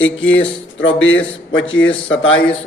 21, 23, 25, 27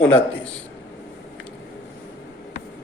29।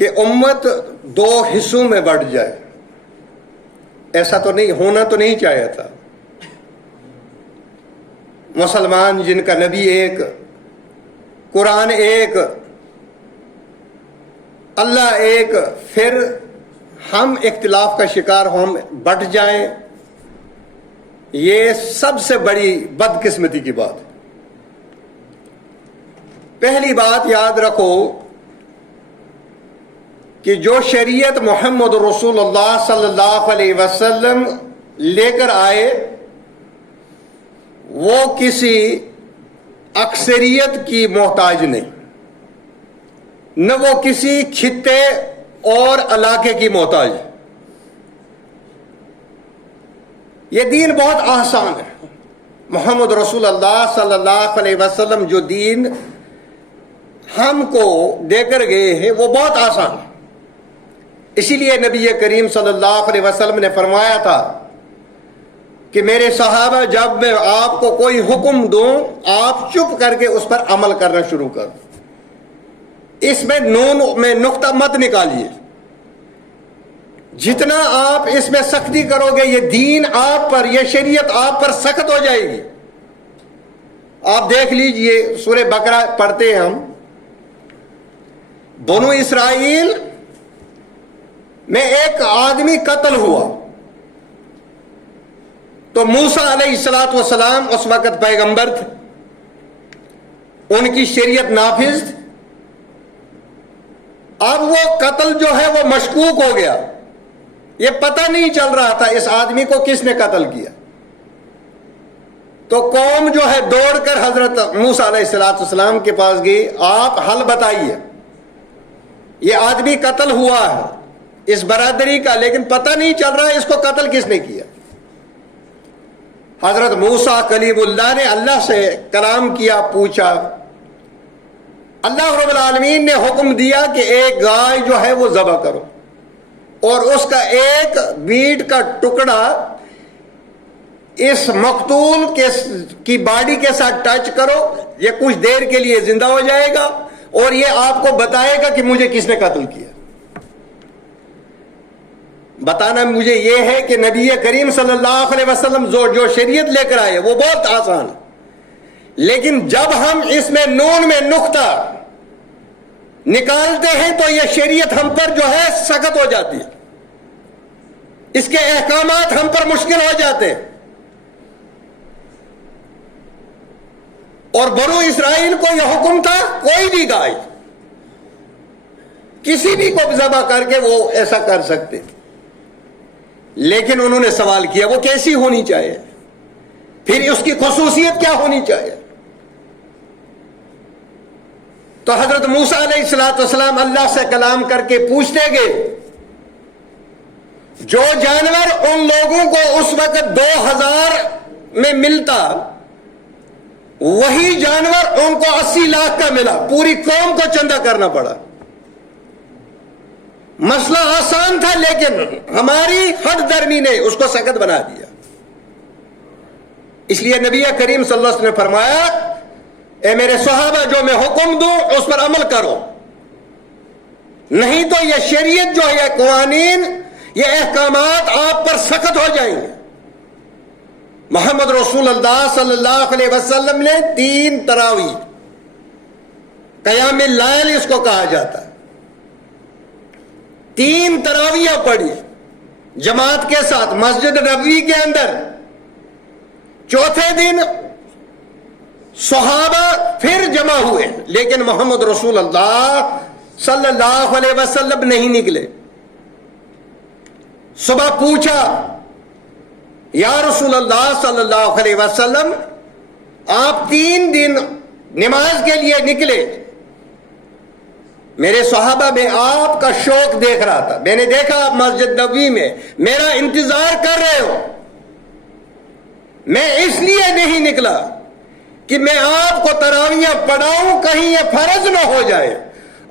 کہ امت دو حصوں میں بٹ جائے، ایسا تو نہیں ہونا، تو نہیں چاہیا تھا۔ مسلمان جن کا نبی ایک، قرآن ایک، اللہ ایک، پھر ہم اختلاف کا شکار ہم بٹ جائیں، یہ سب سے بڑی بدقسمتی کی بات ہے۔ پہلی بات یاد رکھو کہ جو شریعت محمد رسول اللہ صلی اللہ علیہ وسلم لے کر آئے وہ کسی اکثریت کی محتاج نہیں، نہ وہ کسی خطے اور علاقے کی محتاج۔ یہ دین بہت آسان ہے۔ محمد رسول اللہ صلی اللہ علیہ وسلم جو دین ہم کو دے کر گئے ہیں وہ بہت آسان ہے۔ اسی لیے نبی کریم صلی اللہ علیہ وسلم نے فرمایا تھا کہ میرے صحابہ جب میں آپ کو کوئی حکم دوں آپ چپ کر کے اس پر عمل کرنا شروع کرو، اس میں نون میں نقطہ مت نکالیے۔ جتنا آپ اس میں سختی کرو گے یہ دین آپ پر، یہ شریعت آپ پر سخت ہو جائے گی۔ آپ دیکھ لیجئے سورہ بقرہ پڑھتے ہیں ہم، بنو اسرائیل میں ایک آدمی قتل ہوا تو موسیٰ علیہ السلام اس وقت پیغمبر تھے، ان کی شریعت نافذ تھی۔ اب وہ قتل جو ہے وہ مشکوک ہو گیا، یہ پتہ نہیں چل رہا تھا اس آدمی کو کس نے قتل کیا۔ تو قوم جو ہے دوڑ کر حضرت موسیٰ علیہ السلام کے پاس گئی، آپ حل بتائیے، یہ آدمی قتل ہوا ہے اس برادری کا، لیکن پتہ نہیں چل رہا ہے اس کو قتل کس نے کیا۔ حضرت موسیٰ کلیم اللہ نے اللہ سے کلام کیا، پوچھا، اللہ رب العالمین نے حکم دیا کہ ایک گائے جو ہے وہ ذبح کرو اور اس کا ایک بیٹ کا ٹکڑا اس مقتول کی باڈی کے ساتھ ٹچ کرو، یہ کچھ دیر کے لیے زندہ ہو جائے گا اور یہ آپ کو بتائے گا کہ مجھے کس نے قتل کیا۔ بتانا مجھے یہ ہے کہ نبی کریم صلی اللہ علیہ وسلم جو شریعت لے کر آئے وہ بہت آسان ہے، لیکن جب ہم اس میں نون میں نقطہ نکالتے ہیں تو یہ شریعت ہم پر جو ہے سخت ہو جاتی ہے، اس کے احکامات ہم پر مشکل ہو جاتے ہیں۔ اور بنو اسرائیل کو یہ حکم تھا کوئی بھی گائے کسی بھی کو ذبح کر کے وہ ایسا کر سکتے، لیکن انہوں نے سوال کیا وہ کیسی ہونی چاہیے، پھر اس کی خصوصیت کیا ہونی چاہیے۔ تو حضرت موسیٰ علیہ السلام اللہ سے کلام کر کے پوچھتے گئے، جو جانور ان لوگوں کو اس وقت 2000 میں ملتا وہی جانور ان کو 80 لاکھ کا ملا، پوری قوم کو چندہ کرنا پڑا۔ مسئلہ آسان تھا لیکن ہماری حد درمی نے اس کو سخت بنا دیا۔ اس لیے نبی کریم صلی اللہ علیہ وسلم نے فرمایا، اے میرے صحابہ جو میں حکم دوں اس پر عمل کرو، نہیں تو یہ شریعت جو ہے، قوانین، یہ احکامات آپ پر سخت ہو جائیں گے۔ محمد رسول اللہ صلی اللہ علیہ وسلم نے 3 تراویح، قیام اللیل اس کو کہا جاتا ہے، 3 تراویح پڑھی جماعت کے ساتھ مسجد نبوی کے اندر۔ چوتھے دن صحابہ پھر جمع ہوئے لیکن محمد رسول اللہ صلی اللہ علیہ وسلم نہیں نکلے۔ صبح پوچھا، یا رسول اللہ صلی اللہ علیہ وسلم آپ 3 دن نماز کے لیے نکلے، میرے صحابہ میں آپ کا شوق دیکھ رہا تھا، میں نے دیکھا آپ مسجد نبوی میں میرا انتظار کر رہے ہو، میں اس لیے نہیں نکلا کہ میں آپ کو تراویح پڑھاؤں کہیں یہ فرض نہ ہو جائے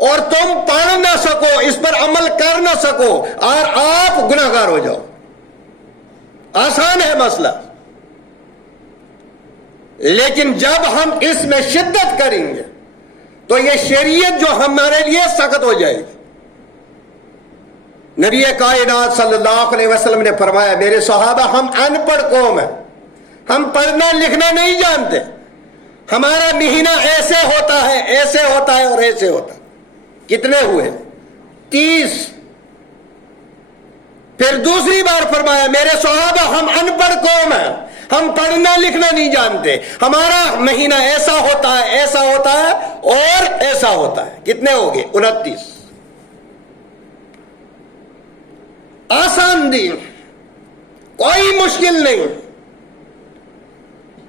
اور تم پڑھ نہ سکو، اس پر عمل کر نہ سکو اور آپ گناہگار ہو جاؤ۔ آسان ہے مسئلہ، لیکن جب ہم اس میں شدت کریں گے تو یہ شریعت جو ہمارے لیے سخت ہو جائے گی۔ نبی کائنات صلی اللہ علیہ وسلم نے فرمایا میرے صحابہ ہم ان پڑھ قوم ہیں، ہم پڑھنا لکھنا نہیں جانتے، ہمارا مہینہ ایسے ہوتا ہے ایسے ہوتا ہے اور ایسے ہوتا ہے۔ کتنے ہوئے؟ 30۔ پھر دوسری بار فرمایا میرے صحابہ ہم ان پڑھ قوم ہیں، ہم پڑھنا لکھنا نہیں جانتے، ہمارا مہینہ ایسا ہوتا ہے ایسا ہوتا ہے اور ایسا ہوتا ہے۔ کتنے ہو گئے؟ 29۔ آسان دین، کوئی مشکل نہیں۔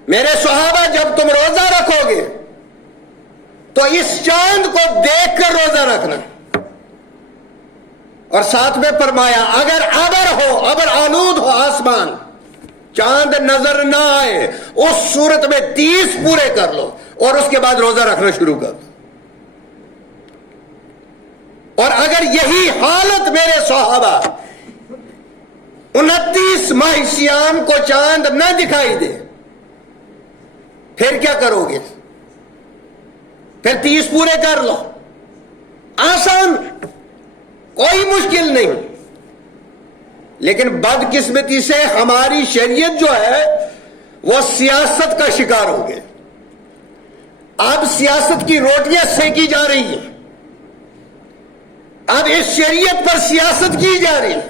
میرے صحابہ جب تم روزہ رکھو گے تو اس چاند کو دیکھ کر روزہ رکھنا، اور ساتھ میں فرمایا اگر ابر ہو، ابر آلود ہو آسمان، چاند نظر نہ آئے، اس صورت میں 30 پورے کر لو اور اس کے بعد روزہ رکھنا شروع کر دو۔ اور اگر یہی حالت میرے صحابہ 29 ماہ سیام کو چاند نہ دکھائی دے، پھر کیا کرو گے؟ پھر 30 پورے کر لو، آسان، کوئی مشکل نہیں۔ لیکن بدقسمتی سے ہماری شریعت جو ہے وہ سیاست کا شکار ہو گئے۔ اب سیاست کی روٹیاں سینکی جا رہی ہیں، اب اس شریعت پر سیاست کی جا رہی ہے۔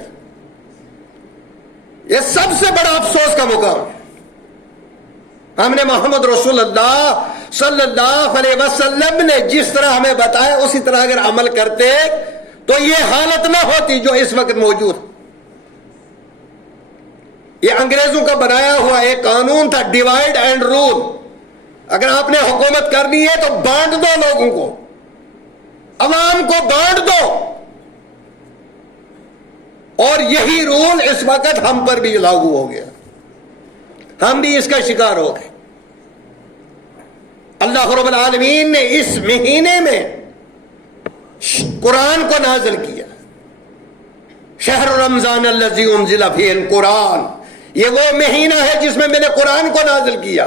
یہ سب سے بڑا افسوس کا مقام ہے۔ ہم نے محمد رسول اللہ صلی اللہ علیہ وسلم نے جس طرح ہمیں بتایا اسی طرح اگر عمل کرتے تو یہ حالت نہ ہوتی جو اس وقت موجود ہے۔ یہ انگریزوں کا بنایا ہوا ایک قانون تھا، ڈیوائیڈ اینڈ رول۔ اگر آپ نے حکومت کرنی ہے تو بانٹ دو لوگوں کو، عوام کو بانٹ دو، اور یہی رول اس وقت ہم پر بھی لاگو ہو گیا، ہم بھی اس کا شکار ہو گئے۔ اللہ رب العالمین نے اس مہینے میں قرآن کو نازل کیا، شہر رمضان الذی انزل فیہ القرآن، یہ وہ مہینہ ہے جس میں میں نے قرآن کو نازل کیا،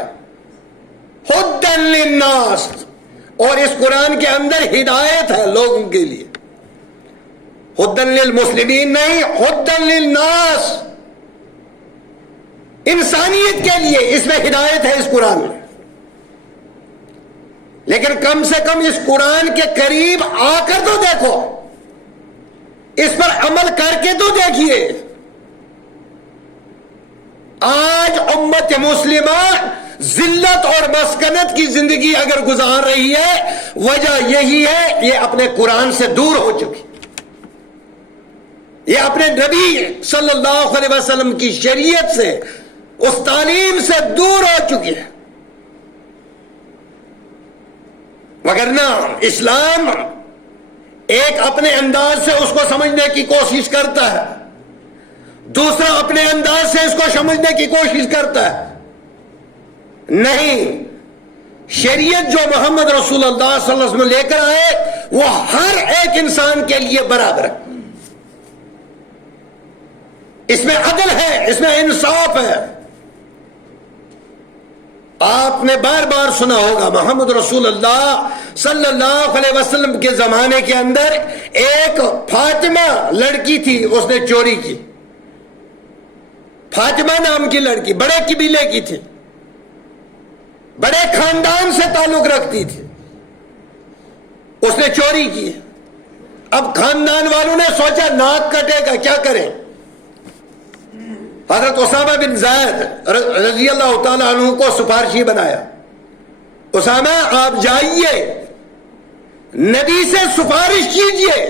ھدی للناس، اور اس قرآن کے اندر ہدایت ہے لوگوں کے لیے، ھدی للمسلمین نہیں، ھدی للناس، انسانیت کے لیے اس میں ہدایت ہے اس قرآن میں۔ لیکن کم سے کم اس قرآن کے قریب آ کر تو دیکھو، اس پر عمل کر کے تو دیکھیے۔ آج امت مسلمہ ذلت اور مسکنت کی زندگی اگر گزار رہی ہے، وجہ یہی ہے یہ اپنے قرآن سے دور ہو چکی، یہ اپنے نبی صلی اللہ علیہ وسلم کی شریعت سے، اس تعلیم سے دور ہو چکی ہے۔ وگرنہ اسلام ایک اپنے انداز سے اس کو سمجھنے کی کوشش کرتا ہے، دوسرا اپنے انداز سے اس کو سمجھنے کی کوشش کرتا ہے۔ نہیں، شریعت جو محمد رسول اللہ صلی اللہ علیہ وسلم لے کر آئے وہ ہر ایک انسان کے لیے برابر ہے، اس میں عدل ہے، اس میں انصاف ہے۔ آپ نے بار بار سنا ہوگا محمد رسول اللہ صلی اللہ علیہ وسلم کے زمانے کے اندر ایک فاطمہ لڑکی تھی، اس نے چوری کی، فاطمہ نام کی لڑکی، بڑے قبیلے کی تھی، بڑے خاندان سے تعلق رکھتی تھی، اس نے چوری کی۔ اب خاندان والوں نے سوچا ناک کٹے گا، کیا کریں؟ حضرت اسامہ بن زید رضی اللہ تعالیٰ عنہ کو سفارشی بنایا، اسامہ آپ جائیے نبی سے سفارش کیجئے،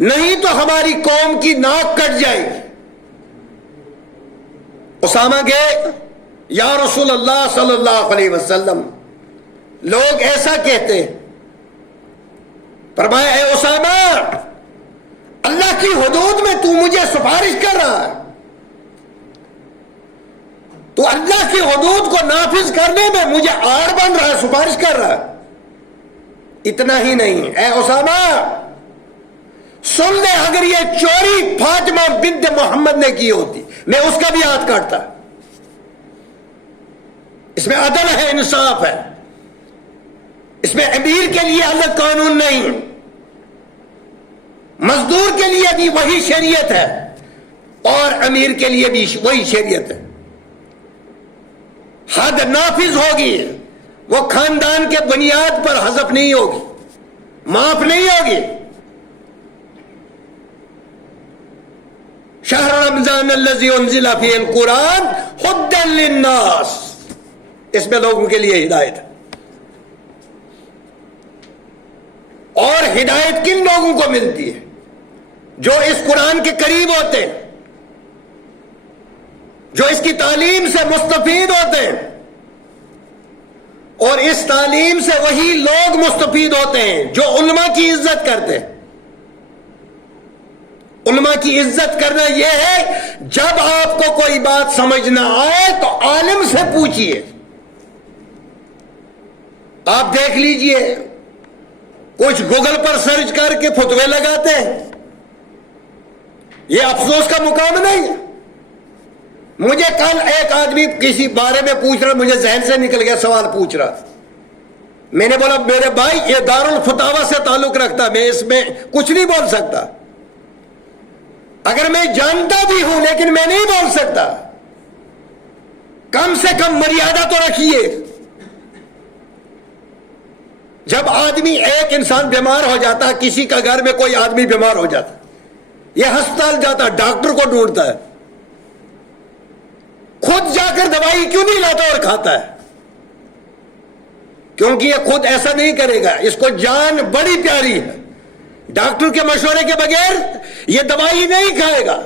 نہیں تو ہماری قوم کی ناک کٹ جائے گی۔ اسامہ گئے، یا رسول اللہ صلی اللہ علیہ وسلم لوگ ایسا کہتے ہیں۔ فرمایا اے اسامہ، اللہ کی حدود میں تو مجھے سفارش کر رہا ہے، تو اللہ کی حدود کو نافذ کرنے میں مجھے آڑ بن رہا ہے، سفارش کر رہا ہے۔ اتنا ہی نہیں، اے اسامہ سن لے، اگر یہ چوری فاطمہ بنت محمد نے کی ہوتی میں اس کا بھی ہاتھ کاٹتا۔ اس میں عدل ہے، انصاف ہے، اس میں امیر کے لیے الگ قانون نہیں۔ مزدور کے لیے بھی وہی شریعت ہے اور امیر کے لیے بھی وہی شریعت ہے. حد نافذ ہوگی، وہ خاندان کے بنیاد پر حذف نہیں ہوگی، معاف نہیں ہوگی. شہر رمضان الذی انزل فیہ القرآن ھدی للناس، اس میں لوگوں کے لیے ہدایت ہے. اور ہدایت کن لوگوں کو ملتی ہے؟ جو اس قرآن کے قریب ہوتے ہیں، جو اس کی تعلیم سے مستفید ہوتے ہیں. اور اس تعلیم سے وہی لوگ مستفید ہوتے ہیں جو علماء کی عزت کرتے ہیں. علماء کی عزت کرنا یہ ہے جب آپ کو کوئی بات سمجھ نہ آئے تو عالم سے پوچھئے. آپ دیکھ لیجئے کچھ گوگل پر سرچ کر کے فتوے لگاتے ہیں، یہ افسوس کا مقام نہیں. مجھے کل ایک آدمی کسی بارے میں پوچھ رہا، مجھے ذہن سے نکل گیا، سوال پوچھ رہا. میں نے بولا میرے بھائی یہ دارالفتاوی سے تعلق رکھتا، میں اس میں کچھ نہیں بول سکتا. اگر میں جانتا بھی ہوں لیکن میں نہیں بول سکتا. کم سے کم مریادہ تو رکھیے. جب آدمی ایک انسان بیمار ہو جاتا ہے، کسی کا گھر میں کوئی آدمی بیمار ہو جاتا، یہ ہسپتال جاتا، ڈاکٹر کو ڈھونڈتا ہے، خود جا کر دوائی کیوں نہیں لاتا اور کھاتا ہے؟ کیونکہ یہ خود ایسا نہیں کرے گا، اس کو جان بڑی پیاری ہے. ڈاکٹر کے مشورے کے بغیر یہ دوائی نہیں کھائے گا.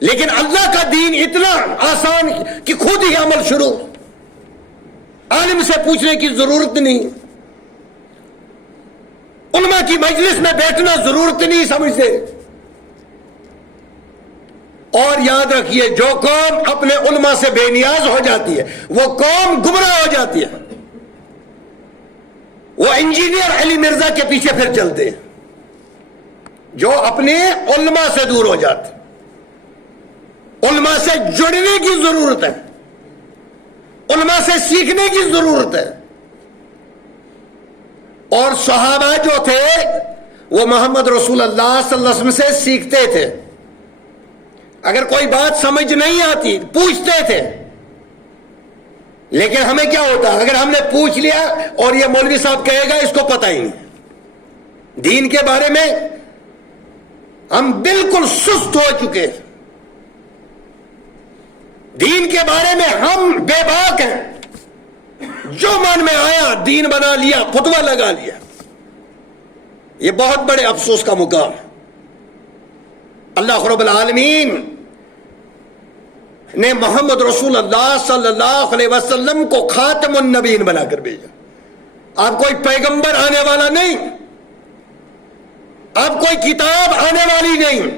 لیکن اللہ کا دین اتنا آسان کہ خود ہی عمل شروع، عالم سے پوچھنے کی ضرورت نہیں، علماء کی مجلس میں بیٹھنا ضرورت نہیں سمجھتے. اور یاد رکھیے جو قوم اپنے علماء سے بے نیاز ہو جاتی ہے وہ قوم گمراہ ہو جاتی ہے. وہ انجینئر علی مرزا کے پیچھے پھر چلتے ہیں جو اپنے علماء سے دور ہو جاتے. علماء سے جڑنے کی ضرورت ہے، علماء سے سیکھنے کی ضرورت ہے. اور صحابہ جو تھے وہ محمد رسول اللہ صلی اللہ علیہ وسلم سے سیکھتے تھے. اگر کوئی بات سمجھ نہیں آتی پوچھتے تھے. لیکن ہمیں کیا ہوتا اگر ہم نے پوچھ لیا اور یہ مولوی صاحب کہے گا اس کو پتہ ہی نہیں، دین کے بارے میں ہم بالکل سست ہو چکے. دین کے بارے میں ہم بے باک ہیں، جو من میں آیا دین بنا لیا، فتویٰ لگا لیا. یہ بہت بڑے افسوس کا مقام ہے. اللہ رب العالمین نے محمد رسول اللہ صلی اللہ علیہ وسلم کو خاتم النبیین بنا کر بھیجا. آپ کوئی پیغمبر آنے والا نہیں، آپ کوئی کتاب آنے والی نہیں،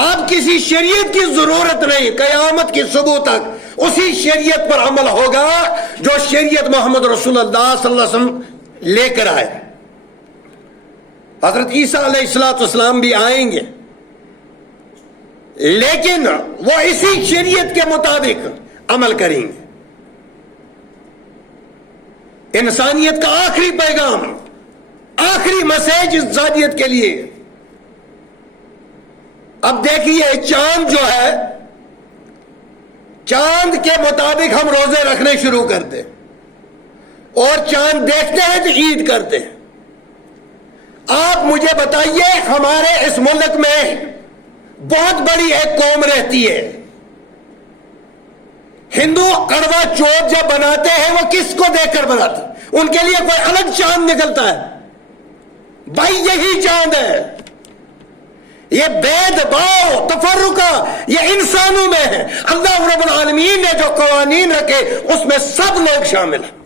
آپ کسی شریعت کی ضرورت نہیں. قیامت کی صبح تک اسی شریعت پر عمل ہوگا جو شریعت محمد رسول اللہ صلی اللہ علیہ وسلم لے کر آئے. حضرت عیسیٰ علیہ السلام بھی آئیں گے لیکن وہ اسی شریعت کے مطابق عمل کریں گے. انسانیت کا آخری پیغام، آخری میسج انسانیت کے لیے. اب دیکھیے چاند جو ہے، چاند کے مطابق ہم روزے رکھنے شروع کرتے اور چاند دیکھتے ہیں تو عید کرتے ہیں. آپ مجھے بتائیے ہمارے اس ملک میں بہت بڑی ایک قوم رہتی ہے، ہندو کروا چوتھ جب بناتے ہیں وہ کس کو دیکھ کر بناتے ہیں؟ ان کے لیے کوئی الگ چاند نکلتا ہے؟ بھائی یہی چاند ہے. یہ بید باؤ تفرقہ یہ انسانوں میں ہے. اللہ رب العالمین نے جو قوانین رکھے اس میں سب لوگ شامل ہیں.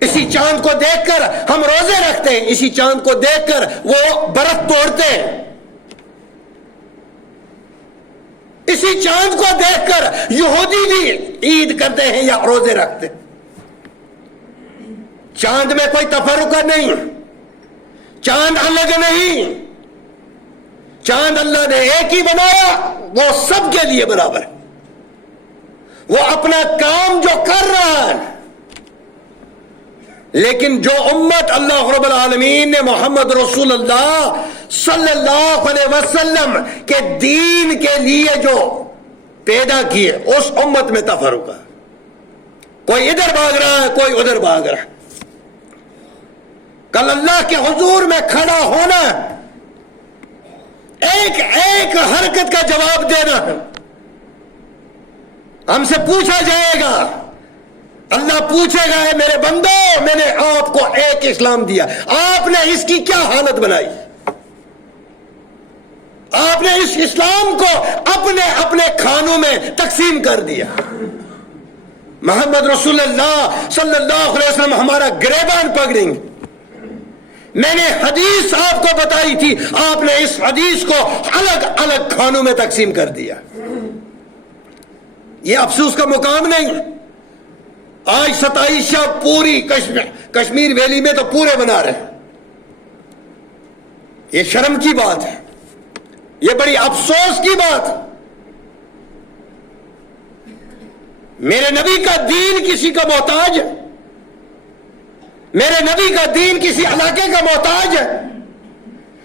اسی چاند کو دیکھ کر ہم روزے رکھتے ہیں، اسی چاند کو دیکھ کر وہ برت توڑتے ہیں، اسی چاند کو دیکھ کر یہودی بھی عید کرتے ہیں یا روزے رکھتے ہیں. چاند میں کوئی تفرقہ نہیں، چاند الگ نہیں. چاند اللہ نے ایک ہی بنایا، وہ سب کے لیے برابر ہے. وہ اپنا کام جو کر رہا ہے لیکن جو امت اللہ رب العالمین نے محمد رسول اللہ صلی اللہ علیہ وسلم کے دین کے لیے جو پیدا کیے، اس امت میں تفرقہ، کوئی ادھر بھاگ رہا ہے، کوئی ادھر بھاگ رہا ہے۔ کل اللہ کے حضور میں کھڑا ہونا، ایک ایک حرکت کا جواب دینا، ہم سے پوچھا جائے گا، اللہ پوچھے گا، اے میرے بندو، میں نے آپ کو ایک اسلام دیا، آپ نے اس کی کیا حالت بنائی؟ آپ نے اس اسلام کو اپنے اپنے کھانوں میں تقسیم کر دیا۔ محمد رسول اللہ صلی اللہ علیہ وسلم ہمارا گریبان پکڑیں گے۔ میں نے حدیث آپ کو بتائی تھی، آپ نے اس حدیث کو الگ الگ کھانوں میں تقسیم کر دیا۔ یہ افسوس کا مقام نہیں، آج 27 شب پوری کشمیر ویلی میں تو پورے بنا رہے ہیں۔ یہ شرم کی بات ہے، یہ بڑی افسوس کی بات۔ میرے نبی کا دین کسی کا محتاج ہے؟ میرے نبی کا دین کسی علاقے کا محتاج ہے؟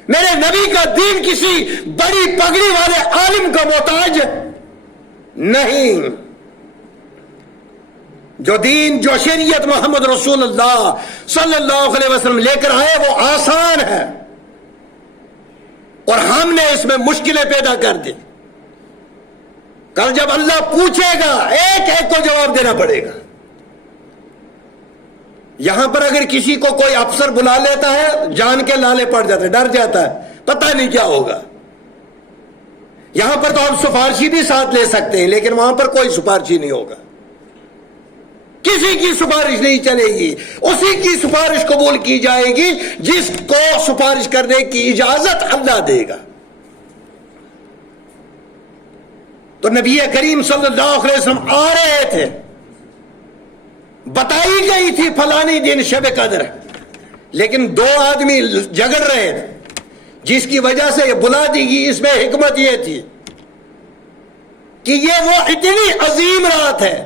میرے نبی کا دین کسی بڑی پگڑی والے عالم کا محتاج ہے؟ نہیں۔ جو دین، جو شریعت محمد رسول اللہ صلی اللہ علیہ وسلم لے کر آئے وہ آسان ہے، اور ہم نے اس میں مشکلیں پیدا کر دی۔ کل جب اللہ پوچھے گا، ایک ایک کو جواب دینا پڑے گا۔ یہاں پر اگر کسی کو کوئی افسر بلا لیتا ہے، جان کے لالے پڑ جاتے، ڈر جاتا ہے، پتہ نہیں کیا ہوگا۔ یہاں پر تو ہم سفارشی بھی ساتھ لے سکتے ہیں، لیکن وہاں پر کوئی سفارشی نہیں ہوگا، کسی کی سفارش نہیں چلے گی، اسی کی سفارش قبول کی جائے گی جس کو سفارش کرنے کی اجازت اللہ دے گا۔ تو نبی کریم صلی اللہ علیہ وسلم آ رہے تھے، بتائی گئی تھی فلانی دن شب قدر، لیکن دو آدمی جھگڑ رہے تھے، جس کی وجہ سے یہ بلا دی گئی۔ اس میں حکمت یہ تھی کہ یہ وہ اتنی عظیم رات ہے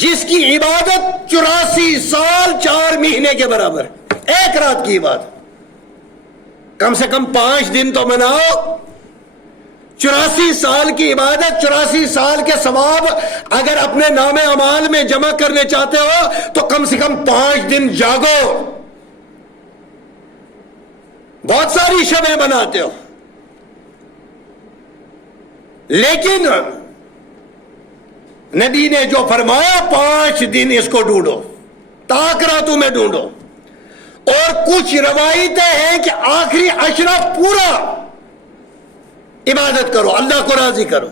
جس کی عبادت 84 سال 4 مہینے کے برابر ہے۔ ایک رات کی عبادت، کم سے کم 5 دن تو مناؤ۔ 84 سال کی عبادت، 84 سال کے ثواب اگر اپنے نام اعمال میں جمع کرنے چاہتے ہو تو کم سے کم 5 دن جاگو۔ بہت ساری شبیں بناتے ہو، لیکن نبی نے جو فرمایا 5 دن اس کو ڈھونڈو، تاک راتوں میں ڈھونڈو۔ اور کچھ روایتیں ہیں کہ آخری عشرہ پورا عبادت کرو، اللہ کو راضی کرو۔